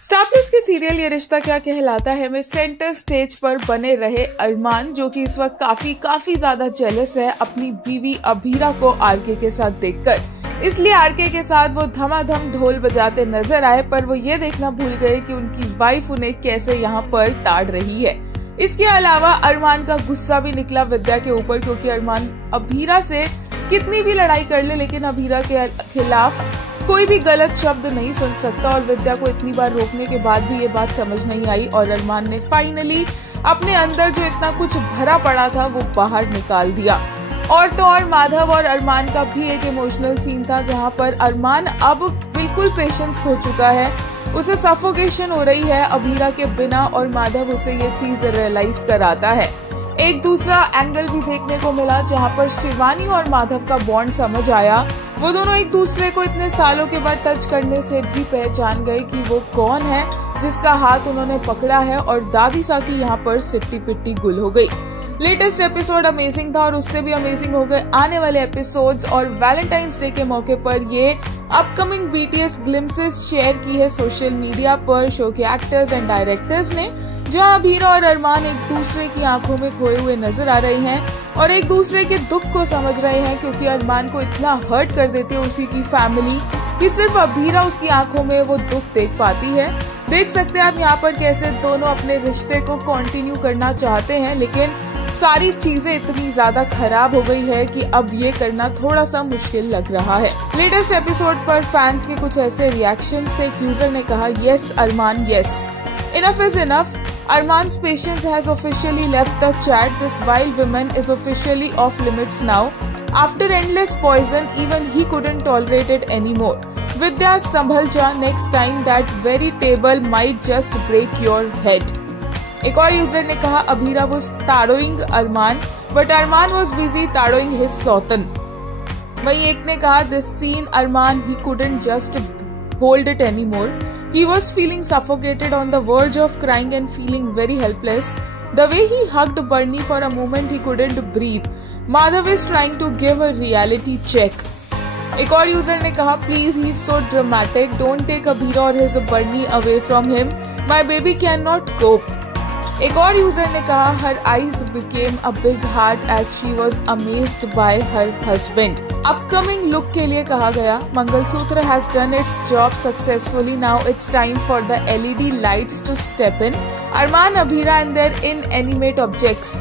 Star plus के serial ये रिश्ता क्या कहलाता है में सेंटर स्टेज पर बने रहे अरमान, जो कि इस वक्त काफी ज्यादा जेलस है अपनी बीवी अभीरा को आरके के साथ देखकर। इसलिए आरके के साथ वो धमाधम ढोल बजाते नजर आए, पर वो ये देखना भूल गए कि उनकी वाइफ उन्हें कैसे यहाँ पर ताड़ रही है। इसके अलावा अरमान का गुस्सा भी निकला विद्या के ऊपर, क्योंकि अरमान अभीरा से कितनी भी लड़ाई कर ले लेकिन अभीरा के खिलाफ कोई भी गलत शब्द नहीं सुन सकता, और विद्या को इतनी बार रोकने के बाद भी ये बात समझ नहीं आई और अरमान ने फाइनली अपने अंदर जो इतना कुछ भरा पड़ा था वो बाहर निकाल दिया। और तो और माधव और अरमान का भी एक इमोशनल सीन था, जहां पर अरमान अब बिल्कुल पेशेंस खो चुका है, उसे सफोकेशन हो रही है अभीरा के बिना, और माधव उसे ये चीज रियलाइज कराता है। एक दूसरा एंगल भी देखने को मिला जहां पर शिवानी और माधव का बॉन्ड समझ आया। वो दोनों एक दूसरे को इतने सालों के बाद टच करने से भी पहचान गए कि वो कौन है जिसका हाथ उन्होंने पकड़ा है, और दादी साकी यहाँ पर सिट्टी पिट्टी गुल हो गई। लेटेस्ट एपिसोड अमेजिंग था और उससे भी अमेजिंग हो गए आने वाले एपिसोड्स, और वैलेंटाइंस डे के मौके पर ये अपकमिंग बीटीएस ग्लिम्सेस शेयर की है सोशल मीडिया पर शो के एक्टर्स एंड डायरेक्टर्स ने, जहां अभीरा और अरमान एक दूसरे की आंखों में खोए हुए नजर आ रहे हैं और एक दूसरे के दुख को समझ रहे हैं, क्योंकि अरमान को इतना हर्ट कर देते हैं उसी की फैमिली कि सिर्फ अभीरा उसकी आंखों में वो दुख देख पाती है। देख सकते हैं आप यहाँ पर कैसे दोनों अपने रिश्ते को कंटिन्यू करना चाहते हैं, लेकिन सारी चीजें इतनी ज्यादा खराब हो गई है कि अब ये करना थोड़ा सा मुश्किल लग रहा है। लेटेस्ट एपिसोड पर फैंस के कुछ ऐसे रिएक्शंस थे। एक यूजर ने कहा, yes Arman yes, enough is enough, Arman's patience has officially left the chat. This wild woman is officially off limits now. After endless poison, even he couldn't tolerate it anymore. Vidya, संभल जा, next time that very table might just break your head. एक और user ने कहा, Abhira was taroing Arman, but Arman was busy taroing his सौतन। वहीं एक ने कहा, this scene Arman he couldn't just hold it anymore. He was feeling suffocated, on the verge of crying and feeling very helpless. The way he hugged Barney for a moment, he couldn't breathe. Madhav is trying to give a reality check. एक और user ने कहा, please he's so dramatic. Don't take Abhira or his Barney away from him. My baby cannot cope. एक और user ने कहा, her eyes became a big heart as she was amazed by her husband. Upcoming look के लिए कहा गया, mangalsutra has done its job successfully. Now it's time for the LED lights to step in. Arman, Abhira and their inanimate objects.